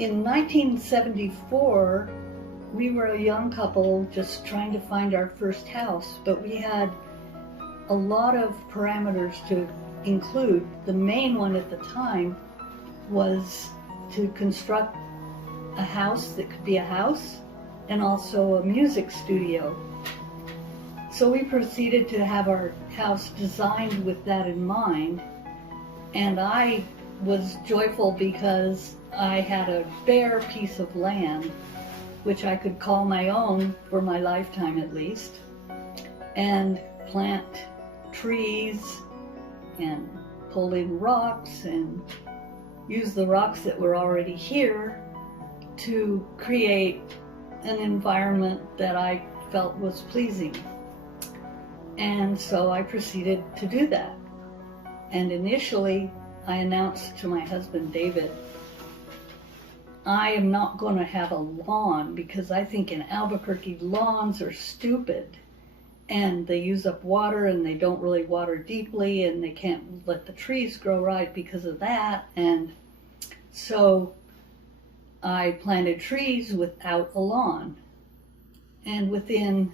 In 1974, we were a young couple just trying to find our first house, but we had a lot of parameters to include. The main one at the time was to construct a house that could be a house and also a music studio. So we proceeded to have our house designed with that in mind, and I was joyful because I had a bare piece of land which I could call my own for my lifetime at least, and plant trees and pull in rocks and use the rocks that were already here to create an environment that I felt was pleasing. And so I proceeded to do that. And initially I announced to my husband David, I am not going to have a lawn because I think in Albuquerque lawns are stupid and they use up water and they don't really water deeply and they can't let the trees grow right because of that. And so I planted trees without a lawn. And within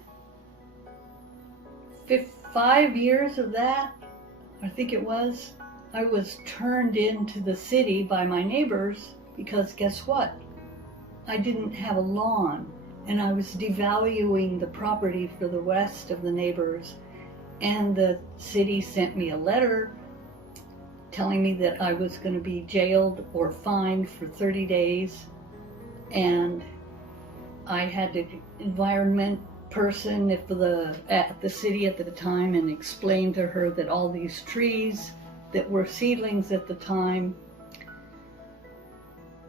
5 years of that, I think it was, I was turned into the city by my neighbors because guess what? I didn't have a lawn and I was devaluing the property for the rest of the neighbors. And the city sent me a letter telling me that I was going to be jailed or fined for 30 days. And I had to environment person at the city at the time and explain to her that all these trees that were seedlings at the time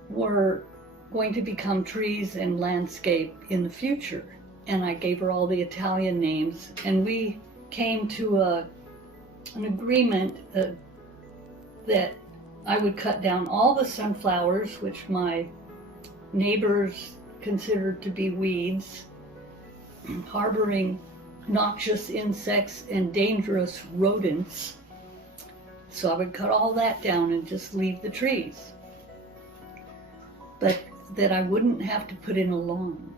were going to become trees and landscape in the future. And I gave her all the Italian names, and we came to an agreement that I would cut down all the sunflowers, which my neighbors considered to be weeds, harboring noxious insects and dangerous rodents. So I would cut all that down and just leave the trees. But that I wouldn't have to put in a lawn.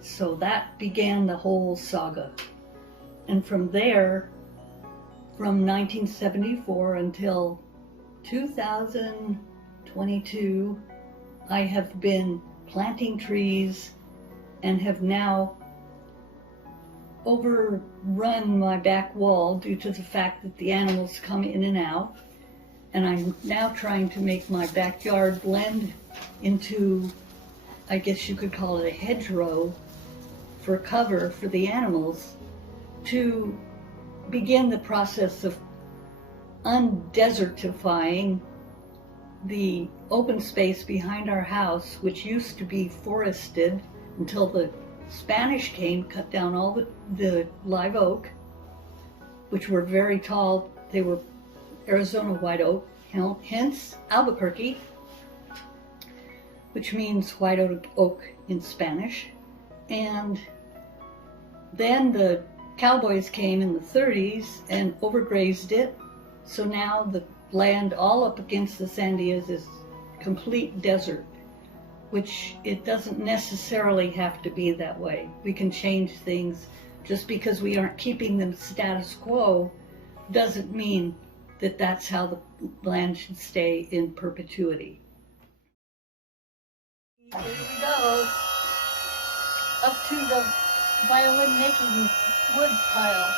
So that began the whole saga. And from there, from 1974 until 2022, I have been planting trees and have now overrun my back wall due to the fact that the animals come in and out. And I'm now trying to make my backyard blend into, I guess you could call it a hedgerow for cover for the animals, to begin the process of undesertifying the open space behind our house, which used to be forested until the Spanish came, cut down all the live oak, which were very tall. They were Arizona white oak, hence Albuquerque, which means white oak in Spanish. And then the cowboys came in the 30s and overgrazed it. So now the land all up against the Sandias is complete desert, which it doesn't necessarily have to be that way. We can change things. Just because we aren't keeping them status quo doesn't mean that that's how the land should stay in perpetuity. Here we go, up to the violin making wood pile.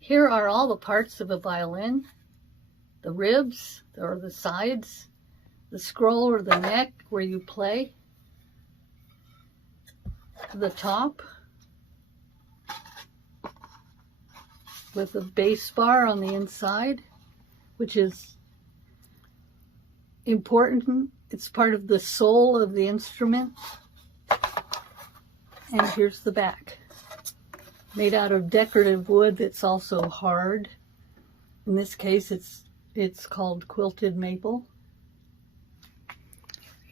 Here are all the parts of a violin: the ribs, or the sides, the scroll or the neck where you play, the top with a bass bar on the inside, which is important. It's part of the soul of the instrument. And here's the back, made out of decorative wood that's also hard. In this case, it's called quilted maple.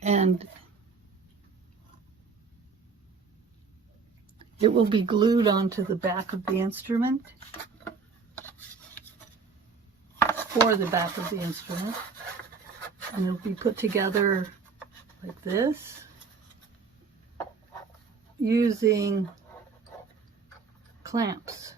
and it will be glued onto the back of the instrument, or the back of the instrument, and it'll be put together like this using clamps.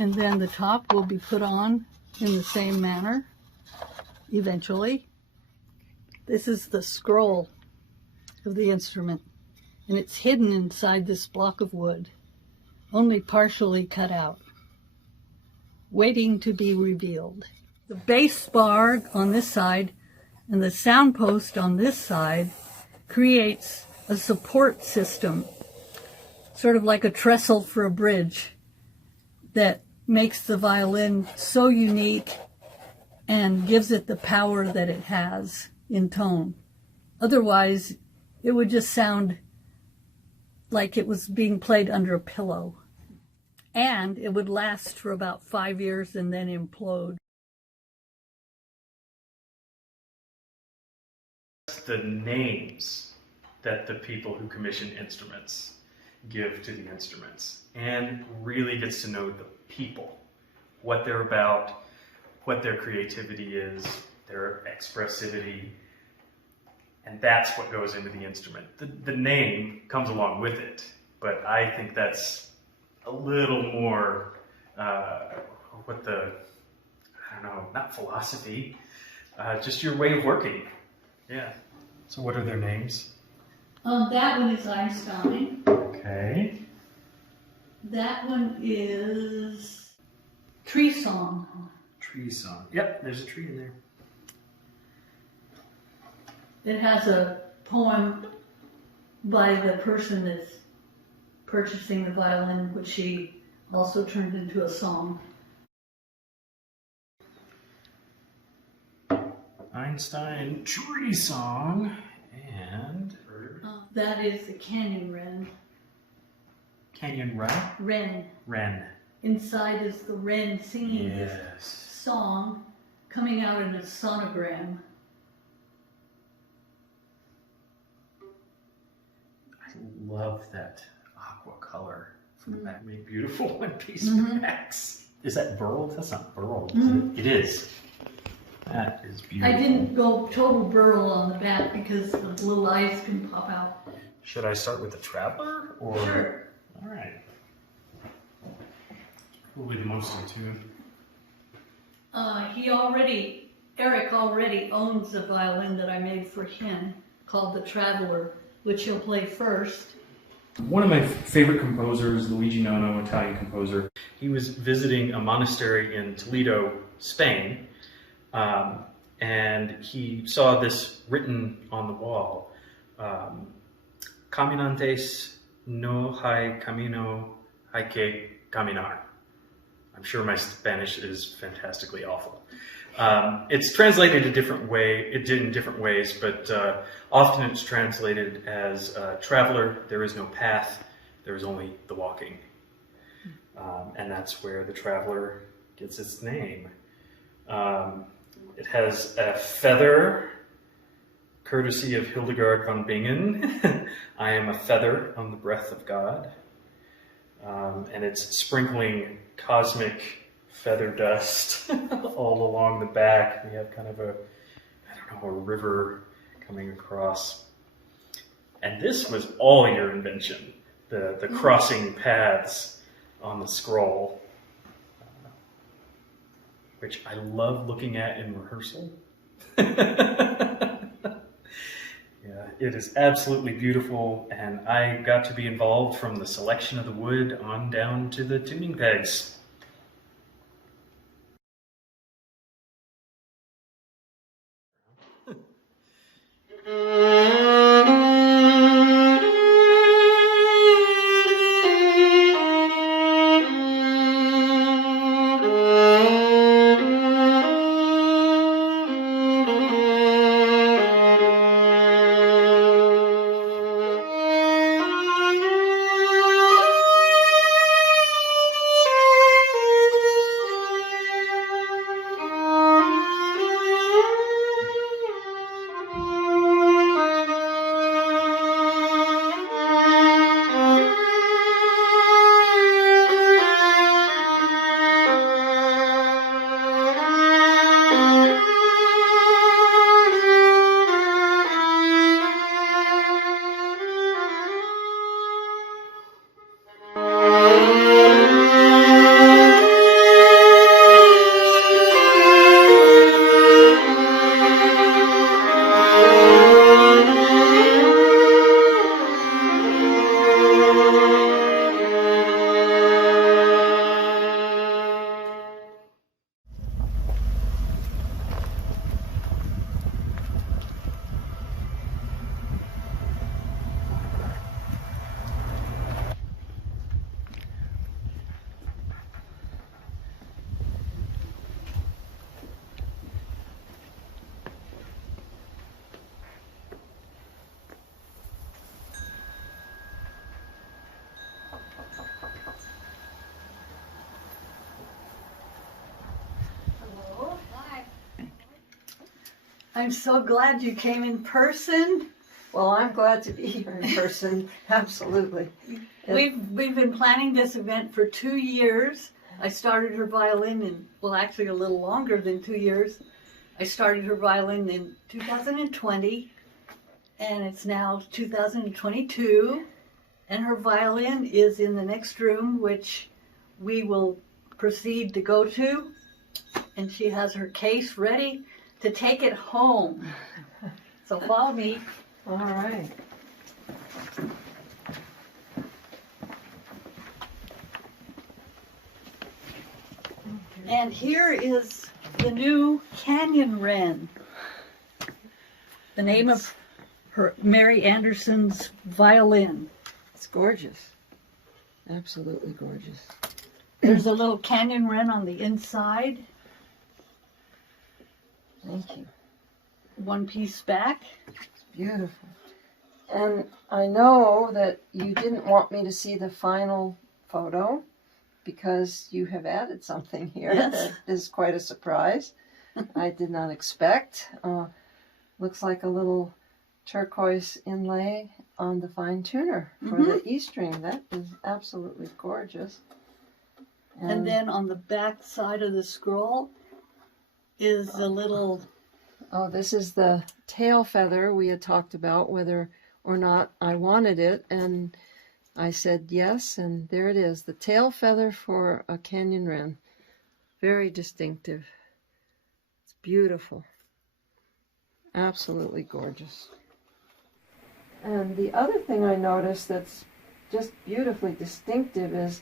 And then the top will be put on in the same manner eventually. This is the scroll of the instrument, and it's hidden inside this block of wood, only partially cut out, waiting to be revealed. The bass bar on this side and the sound post on this side creates a support system, sort of like a trestle for a bridge, that makes the violin so unique and gives it the power that it has in tone. Otherwise, it would just sound like it was being played under a pillow. And it would last for about 5 years and then implode. The names that the people who commission instruments give to the instruments, and really gets to know the people, what they're about, what their creativity is, their expressivity, and that's what goes into the instrument. The name comes along with it, but I think that's a little more I don't know, not philosophy, just your way of working. Yeah. So what are their names? That one is Einstein. Okay. That one is Tree Song. Tree Song. Yep, there's a tree in there. It has a poem by the person that's purchasing the violin, which she also turned into a song. Einstein, Tree Song, and That is the canyon wren. Canyon Wren? Wren. Wren. Inside is the wren singing Yes. this song, coming out in a sonogram. I love that aqua color for the back. Really beautiful one piece of backs. Is that burled? That's not burled, is it? It is. That is beautiful. I didn't go total burl on the back because the little eyes can pop out. Should I start with the Traveler? Or? Sure. All right. Probably the most in tune. Eric already owns a violin that I made for him called the Traveler, which he'll play first. One of my favorite composers, Luigi Nono, Italian composer. He was visiting a monastery in Toledo, Spain, and he saw this written on the wall. Caminantes no hay camino hay que caminar. I'm sure my Spanish is fantastically awful. It's translated in different ways, but often it's translated as traveler, there is no path, there is only the walking. And that's where the Traveler gets its name. It has a feather, courtesy of Hildegard von Bingen. I am a feather on the breath of God. And it's sprinkling cosmic feather dust all along the back. We have kind of a river coming across. And this was all your invention, the crossing paths on the scroll, which I love looking at in rehearsal. Yeah, it is absolutely beautiful, and I got to be involved from the selection of the wood on down to the tuning pegs. I'm so glad you came in person. Well, I'm glad to be here in person. Absolutely. We've been planning this event for 2 years. I started her violin in, well, actually a little longer than 2 years. I started her violin in 2020, and it's now 2022. And her violin is in the next room, which we will proceed to go to. And she has her case ready to take it home. So follow me. All right. And here is the new Canyon Wren. The name of her, Mary Anderson's violin. It's gorgeous. Absolutely gorgeous. There's a little Canyon Wren on the inside. Thank you. One piece back. It's beautiful. And I know that you didn't want me to see the final photo because you have added something here that is quite a surprise. I did not expect. Looks like a little turquoise inlay on the fine tuner for the E string. That is absolutely gorgeous. And then on the back side of the scroll is a little... Oh, this is the tail feather we had talked about, whether or not I wanted it. And I said yes, and there it is. The tail feather for a canyon wren. Very distinctive. It's beautiful. Absolutely gorgeous. And the other thing I noticed that's just beautifully distinctive is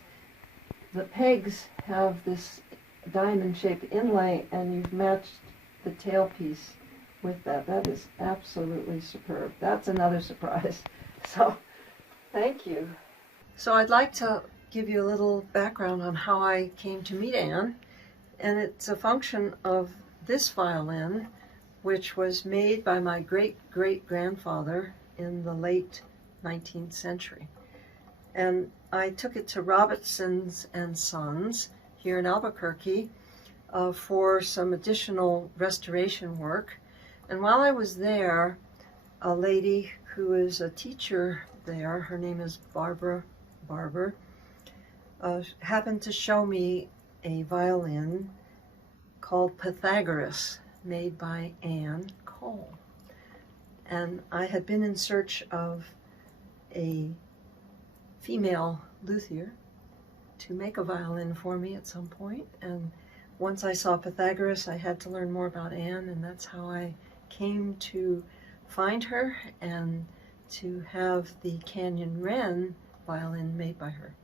the pegs have this diamond-shaped inlay, and you've matched the tailpiece with that. That is absolutely superb. That's another surprise. So, thank you. So I'd like to give you a little background on how I came to meet Anne, and it's a function of this violin, which was made by my great-great-grandfather in the late 19th century. And I took it to Robertson's and Sons here in Albuquerque for some additional restoration work. And while I was there, a lady who is a teacher there, her name is Barbara Barber, happened to show me a violin called Pythagoras, made by Anne Cole. And I had been in search of a female luthier to make a violin for me at some point. And once I saw Pythagoras, I had to learn more about Anne, and that's how I came to find her and to have the Canyon Wren violin made by her.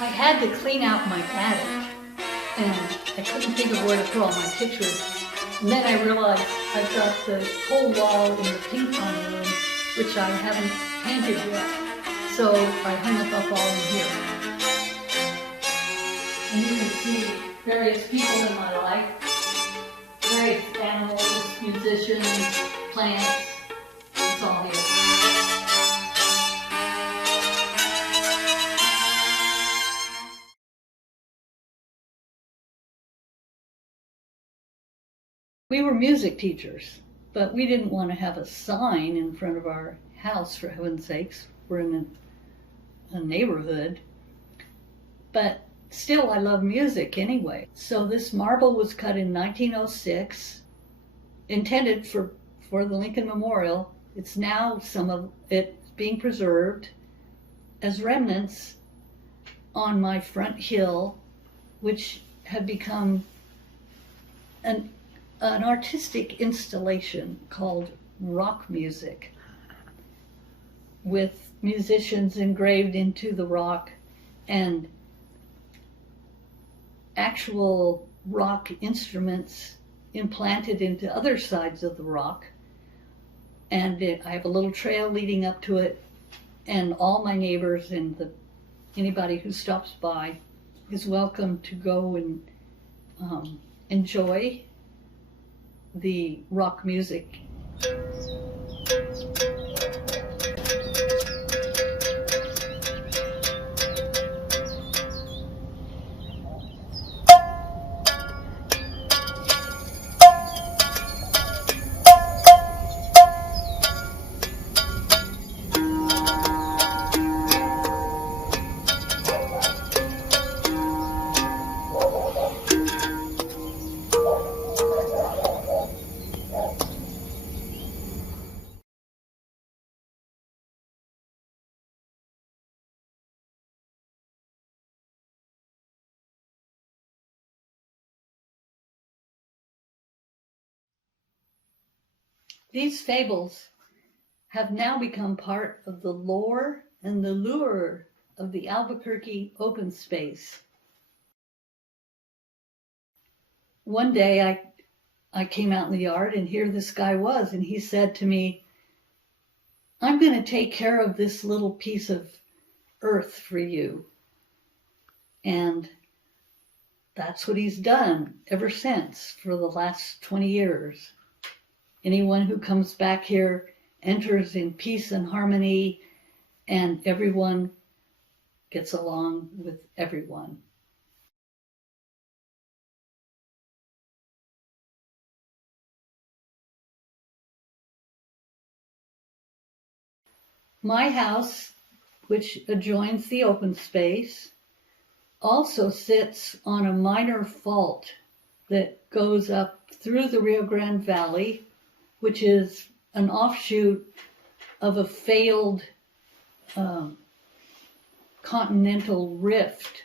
I had to clean out my attic, and I couldn't think of where to put all my pictures. And then I realized I've got the whole wall in the ping pong room, which I haven't painted yet. So I hung it up all in here. And you can see various people in my life, various animals, musicians, plants. It's all here. We were music teachers, but we didn't want to have a sign in front of our house, for heaven's sakes. We're in a neighborhood. But still, I love music anyway. So this marble was cut in 1906, intended for the Lincoln Memorial. It's now some of it being preserved as remnants on my front hill, which have become an artistic installation called rock music, with musicians engraved into the rock and actual rock instruments implanted into other sides of the rock. And I have a little trail leading up to it, and all my neighbors and anybody who stops by is welcome to go and enjoy the rock music. These fables have now become part of the lore and the lure of the Albuquerque open space. One day I came out in the yard, and here this guy was, and he said to me, "I'm going to take care of this little piece of earth for you." And that's what he's done ever since, for the last 20 years. Anyone who comes back here enters in peace and harmony, and everyone gets along with everyone. My house, which adjoins the open space, also sits on a minor fault that goes up through the Rio Grande Valley, which is an offshoot of a failed continental rift,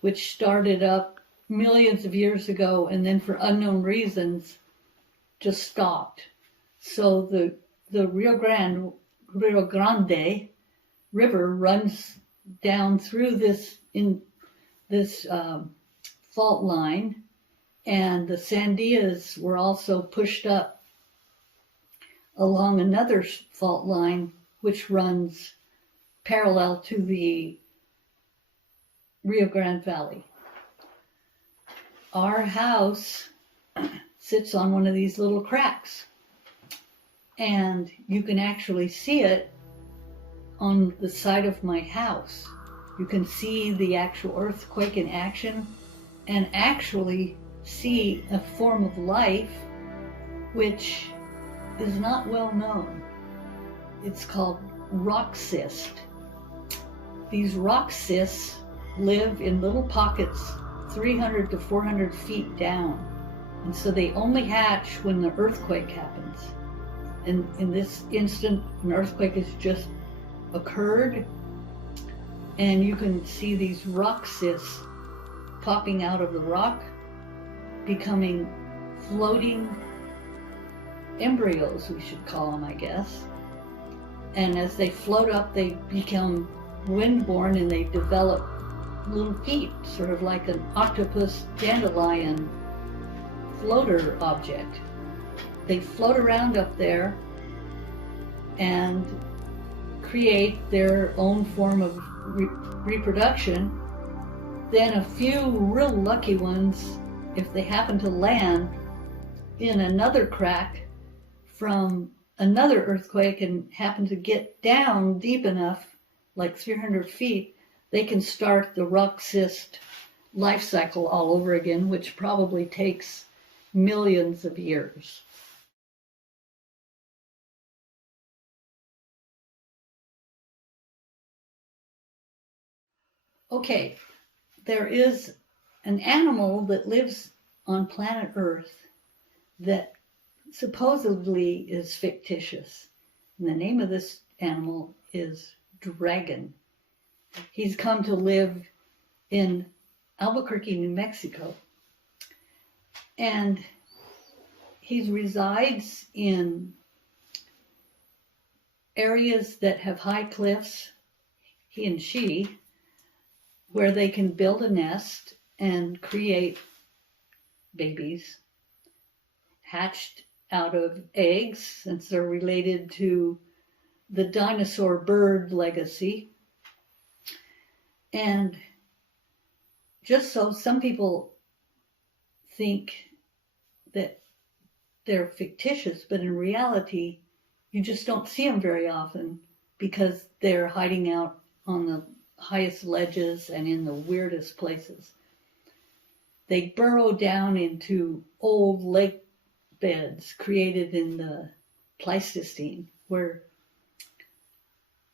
which started up millions of years ago and then for unknown reasons just stopped. So the Rio Grande River runs down through this fault line, and the sandias were also pushed up along another fault line which runs parallel to the Rio Grande Valley. Our house sits on one of these little cracks, and you can actually see it on the side of my house. You can see the actual earthquake in action, and actually see a form of life which is not well known. It's called rock cyst. These rock cysts live in little pockets 300 to 400 feet down, and so they only hatch when the earthquake happens. And in this instant, an earthquake has just occurred, and you can see these rock cysts popping out of the rock, becoming floating embryos, we should call them, I guess. And as they float up, they become windborne, and they develop little feet, sort of like an octopus dandelion floater object. They float around up there and create their own form of reproduction. Then a few real lucky ones, if they happen to land in another crack from another earthquake and happen to get down deep enough, like 300 feet, they can start the rock cyst life cycle all over again, which probably takes millions of years. Okay, there is an animal that lives on planet Earth that supposedly is fictitious. And the name of this animal is dragon. He's come to live in Albuquerque, New Mexico. And he resides in areas that have high cliffs, he and she, where they can build a nest and create babies hatched out of eggs, since they're related to the dinosaur bird legacy. And just so some people think that they're fictitious, but in reality, you just don't see them very often because they're hiding out on the highest ledges and in the weirdest places. They burrow down into old lake beds created in the Pleistocene, where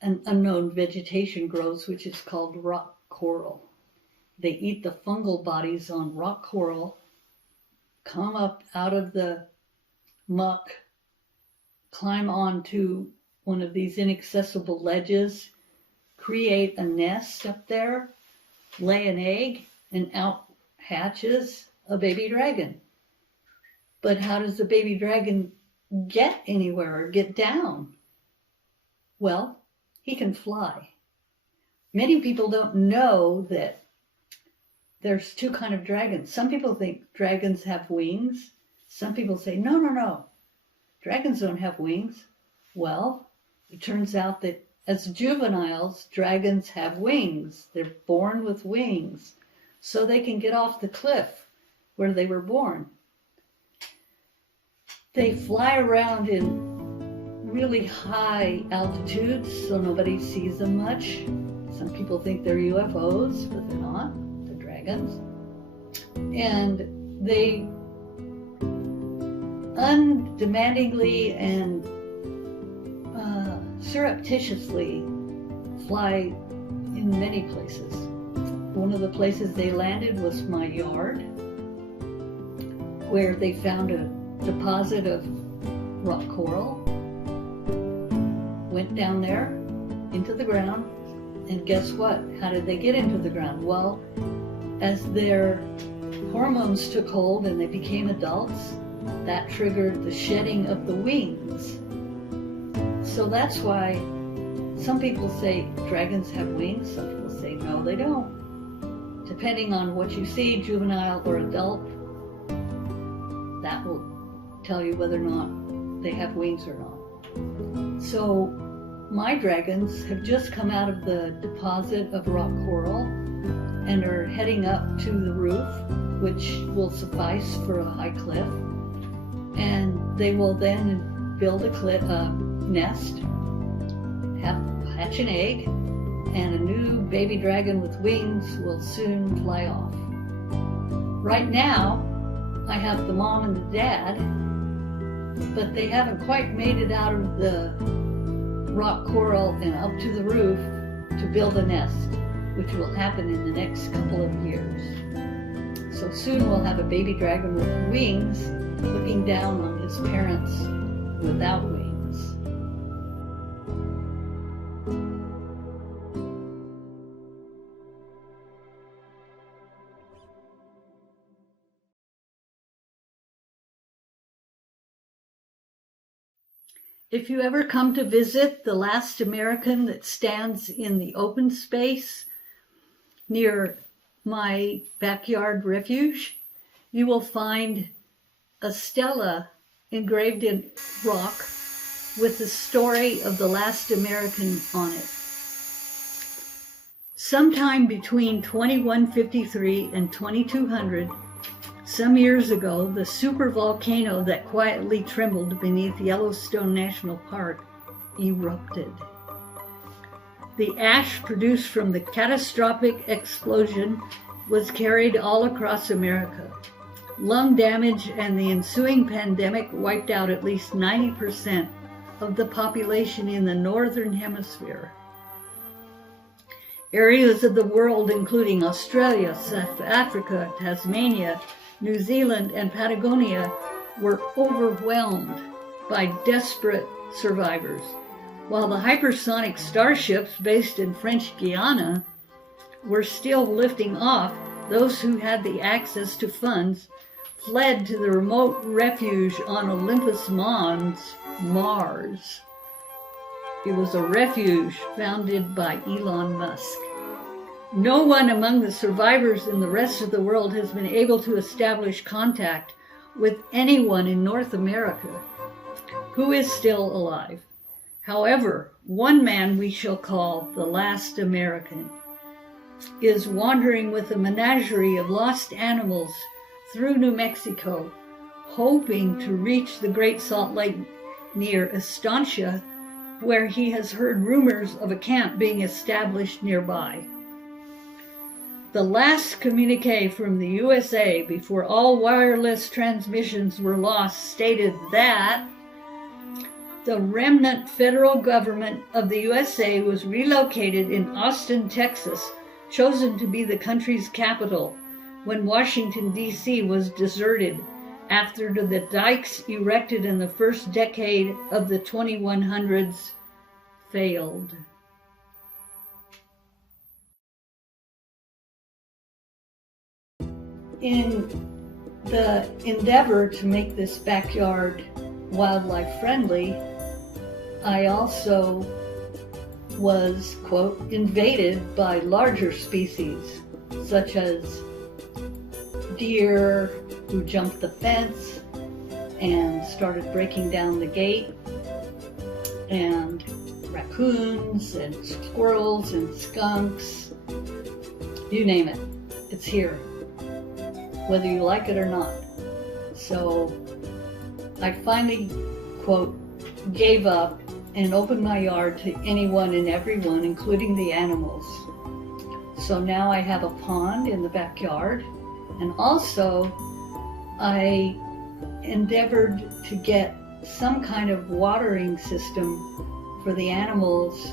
an unknown vegetation grows, which is called rock coral. They eat the fungal bodies on rock coral, come up out of the muck, climb onto one of these inaccessible ledges, create a nest up there, lay an egg, and out hatches a baby dragon. But how does the baby dragon get anywhere or get down? Well, he can fly. Many people don't know that there's two kinds of dragons. Some people think dragons have wings. Some people say, no, dragons don't have wings. Well, it turns out that as juveniles, dragons have wings. They're born with wings, so they can get off the cliff where they were born. They fly around in really high altitudes, so nobody sees them much. Some people think they're UFOs, but they're not. They're dragons. And they undemandingly and surreptitiously fly in many places. One of the places they landed was my yard, where they found a deposit of rock coral, went down there into the ground, and guess what? How did they get into the ground? Well, as their hormones took hold and they became adults, that triggered the shedding of the wings. So that's why some people say dragons have wings, some people say no, they don't. Depending on what you see, juvenile or adult, that will tell you whether or not they have wings or not. So my dragons have just come out of the deposit of rock coral and are heading up to the roof, which will suffice for a high cliff. And they will then build a nest, hatch an egg, and a new baby dragon with wings will soon fly off. Right now, I have the mom and the dad, but they haven't quite made it out of the rock coral and up to the roof to build a nest, which will happen in the next couple of years. So soon we'll have a baby dragon with wings looking down on his parents without wings. If you ever come to visit the last American that stands in the open space near my backyard refuge, you will find a stela engraved in rock with the story of the last American on it. Sometime between 2153 and 2200, some years ago, the supervolcano that quietly trembled beneath Yellowstone National Park erupted. The ash produced from the catastrophic explosion was carried all across America. Lung damage and the ensuing pandemic wiped out at least 90% of the population in the northern hemisphere. Areas of the world including Australia, South Africa, Tasmania, New Zealand, and Patagonia were overwhelmed by desperate survivors, while the hypersonic starships based in French Guiana were still lifting off. Those who had the access to funds fled to the remote refuge on Olympus Mons, Mars. It was a refuge founded by Elon Musk. No one among the survivors in the rest of the world has been able to establish contact with anyone in North America who is still alive. However, one man we shall call the last American is wandering with a menagerie of lost animals through New Mexico, hoping to reach the Great Salt Lake near Estancia, where he has heard rumors of a camp being established nearby. The last communique from the USA before all wireless transmissions were lost stated that the remnant federal government of the USA was relocated in Austin, Texas, chosen to be the country's capital, when Washington, D.C. was deserted after the dikes erected in the first decade of the 2100s failed. In the endeavor to make this backyard wildlife friendly, I also was, quote, invaded by larger species, such as deer who jumped the fence and started breaking down the gate, and raccoons and squirrels and skunks, you name it, it's here, whether you like it or not. So I finally, quote, gave up and opened my yard to anyone and everyone, including the animals. So now I have a pond in the backyard, and also I endeavored to get some kind of watering system for the animals,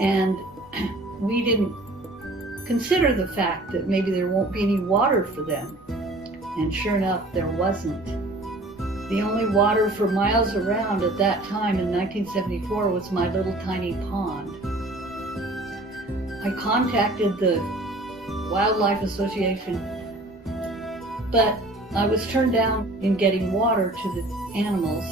and we didn't consider the fact that maybe there won't be any water for them. And sure enough, there wasn't. The only water for miles around at that time in 1974 was my little tiny pond. I contacted the Wildlife Association, but I was turned down in getting water to the animals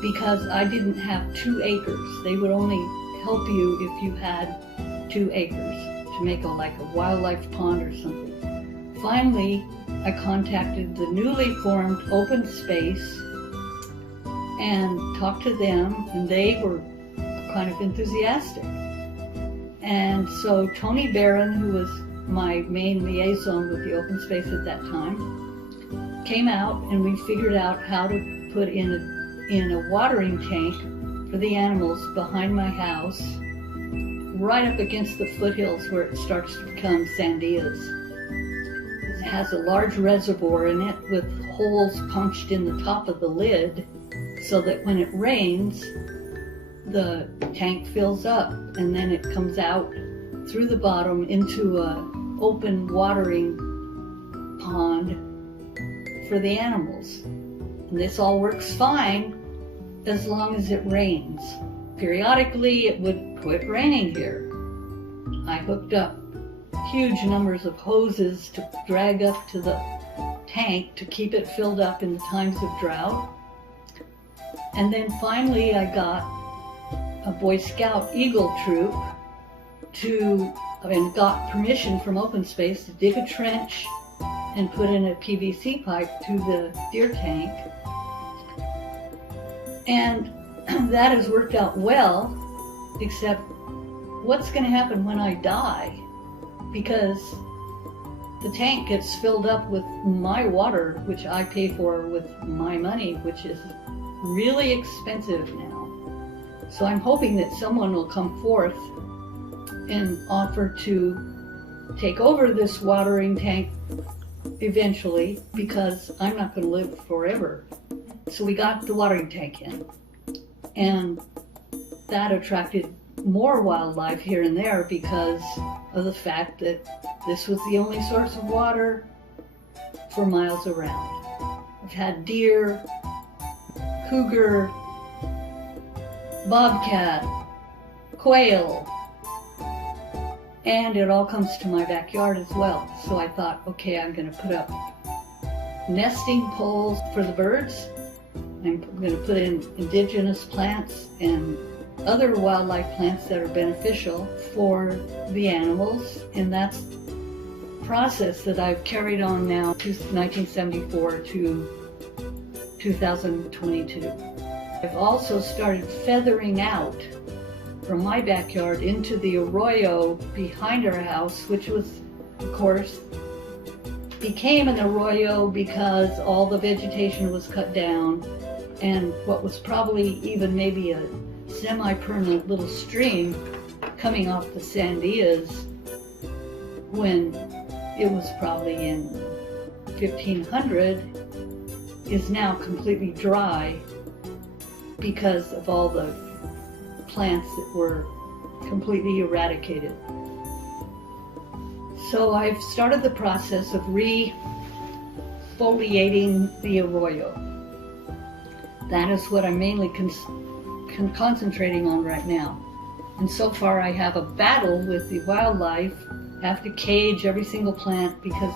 because I didn't have 2 acres. They would only help you if you had 2 acres to make like a wildlife pond or something. Finally, I contacted the newly formed open space and talked to them, and they were kind of enthusiastic. And so Tony Barron, who was my main liaison with the open space at that time, came out, and we figured out how to put in a watering tank for the animals behind my house, right up against the foothills where it starts to become sandias. It has a large reservoir in it with holes punched in the top of the lid so that when it rains, the tank fills up and then it comes out through the bottom into an open watering pond for the animals. And this all works fine as long as it rains. Periodically, it would quit raining here. I hooked up huge numbers of hoses to drag up to the tank to keep it filled up in times of drought. And then finally I got a Boy Scout Eagle troop and got permission from Open Space to dig a trench and put in a PVC pipe to the deer tank. And that has worked out well, except what's going to happen when I die? Because the tank gets filled up with my water, which I pay for with my money, which is really expensive now. So I'm hoping that someone will come forth and offer to take over this watering tank eventually, because I'm not going to live forever. So we got the watering tank in, and that attracted more wildlife here and there because of the fact that this was the only source of water for miles around. I've had deer, cougar, bobcat, quail, and it all comes to my backyard as well. So I thought, okay, I'm going to put up nesting poles for the birds. I'm going to put in indigenous plants and other wildlife plants that are beneficial for the animals, and that's a process that I've carried on now to 1974 to 2022. I've also started feathering out from my backyard into the arroyo behind our house, which was, of course, became an arroyo because all the vegetation was cut down, and what was probably even maybe a semi-permanent little stream coming off the Sandias when it was probably in 1500 is now completely dry because of all the plants that were completely eradicated. So I've started the process of refoliating the arroyo. That is what I'm mainly concentrating on right now. And so far I have a battle with the wildlife. I have to cage every single plant because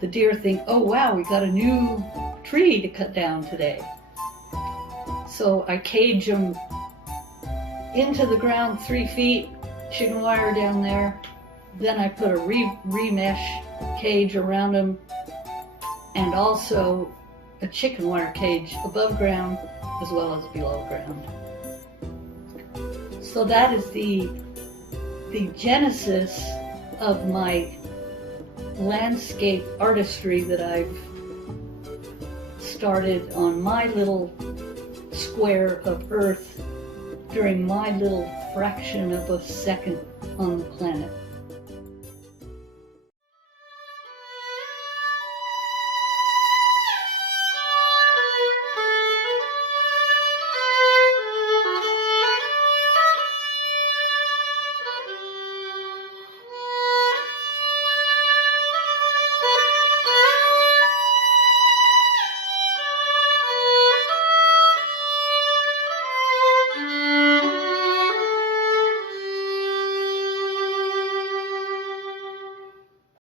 the deer think, oh wow, we got a new tree to cut down today. So I cage them into the ground 3 feet, chicken wire down there. Then I put a remesh cage around them and also a chicken wire cage above ground as well as below ground. So that is the genesis of my landscape artistry that I've started on my little square of earth during my little fraction of a second on the planet.